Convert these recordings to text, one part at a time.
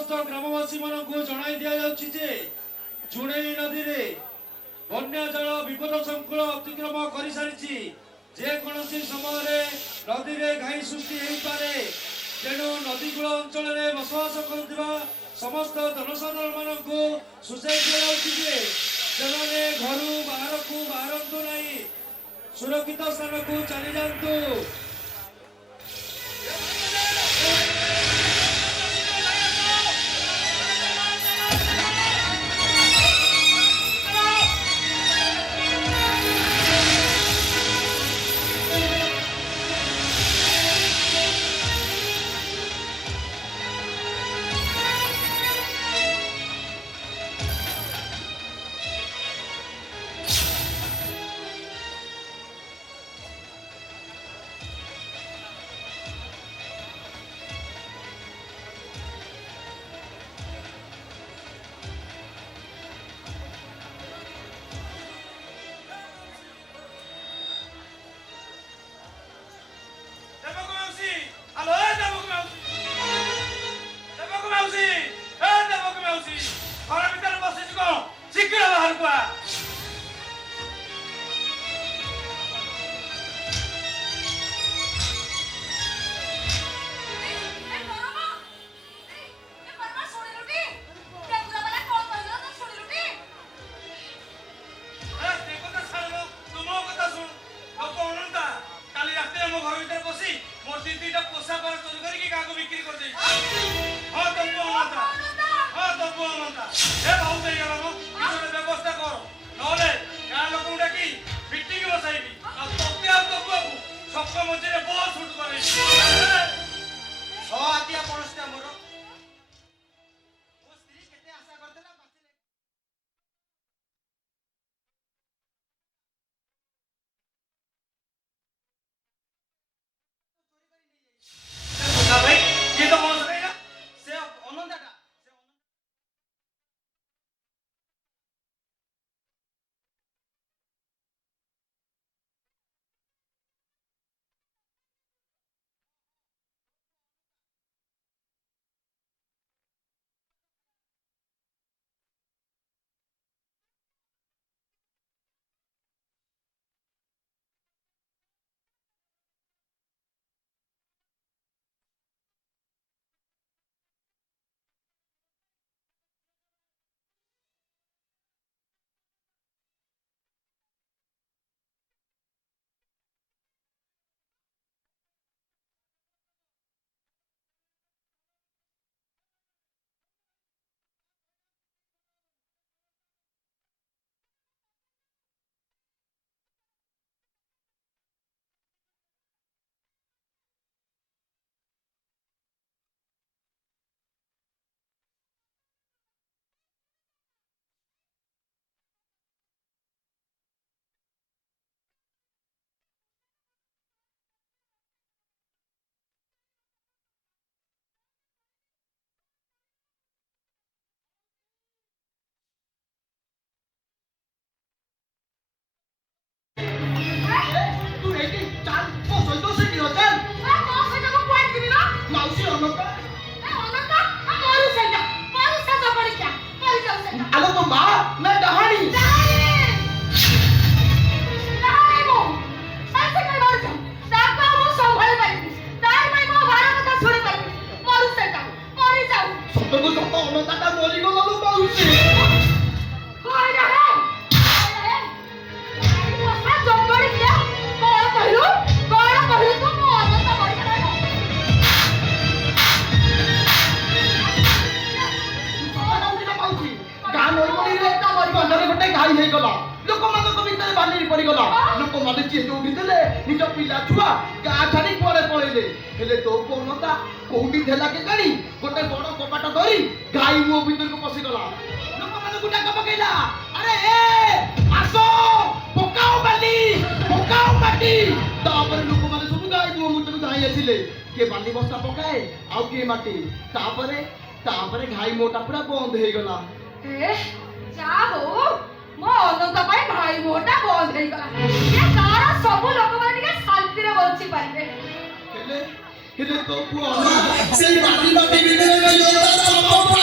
समस्त ग्रामवासी मानक जणाई दिया जाउछि जे जुणेई नदी रे बन्या जल विपद संकुल अतिक्रम कर सारी जे कौन समय नदी रे घाई सृष्टि हो पारे तेणु नदीकूल अंचल में बसवास कर समस्त जनसाधारण मानक सूचाई दिया से घर बाहर को बाहरतु नहीं सुरक्षित स्थान को चली जातु। निज पिला छुआ गाँ छाड़ी कुआड़े पलैले हेले तो कोनता कोउटी थेला के गाड़ी गोटे बड़ कपाट धरी गाई मुह भीतर को पसिगला लोक माने गुटा का पकेला अरे ए आसो पकाओ बाटी तापर लोक माने सब गाई मुह भीतर जाई आसिले के बाली बस्ता पकाए आउ के माटी तापरे घाई मोटा पूरा बंद हे गला ए जा हो मो अनंत भाई भाई मोटा बंद हे गला ये सारा सब लोग माने के शांति रे बंची पाइबे हेले तो पुआ से बाटी बाटी बिने में जो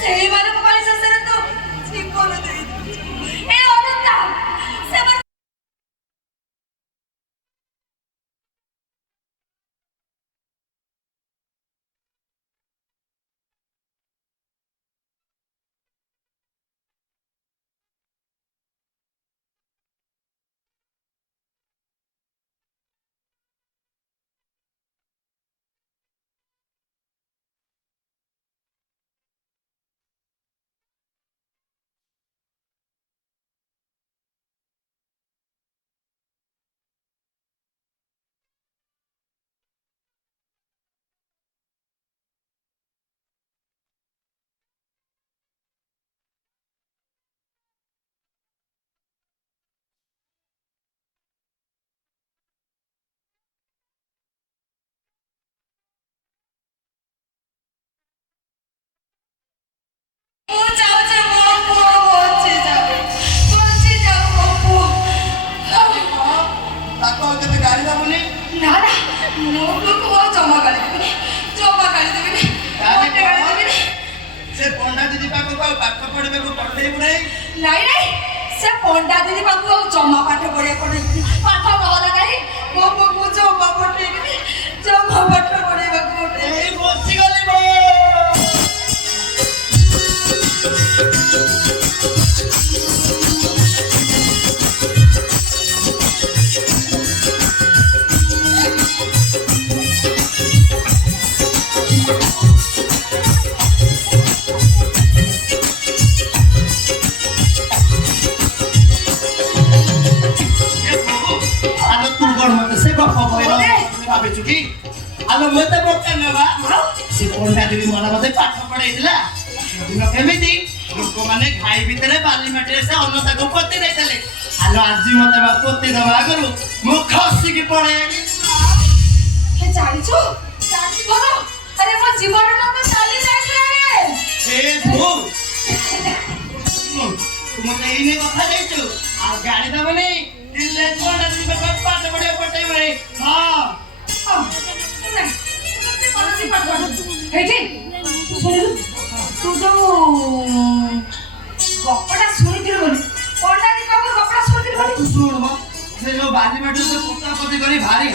ସେଇମାନଙ୍କ ପାଇଁ ଶେଷରେ ତୁ ଜୀବନ ଦେଇଦେଉଛୁ। ଏ ଅନନ୍ତା ସେମାନେ ମୁଁ ଚାହୁଁଛି ମୋ ପୁଅ ବଞ୍ଚିଯାଉ ମୋ ପୁଅ। ତାକୁ ଆଉ କେତେ ଗାଳି ଦବୁନି। ନା ନା ମୋ ପୁଅକୁ ଆଉ ଜମା ଗାଳି ଦେବିନି, ଜମା ଗାଳି ଦେବିନି, ମୋଟେ ଗାଳି ଦେବିନି। ସେ ପଣ୍ଡା ଦିଦି ପାଖକୁ ଆଉ ପାଠ ପଢିବାକୁ ପଠେଇବୁ ନାହିଁ। ନାଇଁ ନାଇଁ ସେ ପଣ୍ଡା ଦିଦି ପାଖକୁ ଆଉ ଜମା ପାଠ ପଢିବାକୁ ପଠେଇବିନି। ପାଠ ନହେଲା ନାହିଁ ମୋ ପୁଅକୁ ଜମା ପଠେଇବିନି, ଜମା ପାଠ ପଢେଇବାକୁ ପଠେଇବିନି। ଏଇ ବଞ୍ଚିଗଲି ମୁଁ। आलो मते बोका नवा से पण्डा देवी मला मते पाठ पढाइदिला दिन केमिति लोक माने खाइ भितरे बाली माटी से अन्नता को पत्ती देतले आलो आजि मते बा पत्ती दवा करू मु खसी की पड़े हे जानिछु भलो अरे मो जीवन तो चाली जाइले ए भू तुम मते इने कथा जाइछु आ गाड़ी दबने दिल्ले पण्डा देवी को पाठ पढे पटै रे हां तू जो गपटा शुणी पंडा दी बाबू गपटा शुणी सुन से जो बाली माटी से कुत्ता पति करी भारी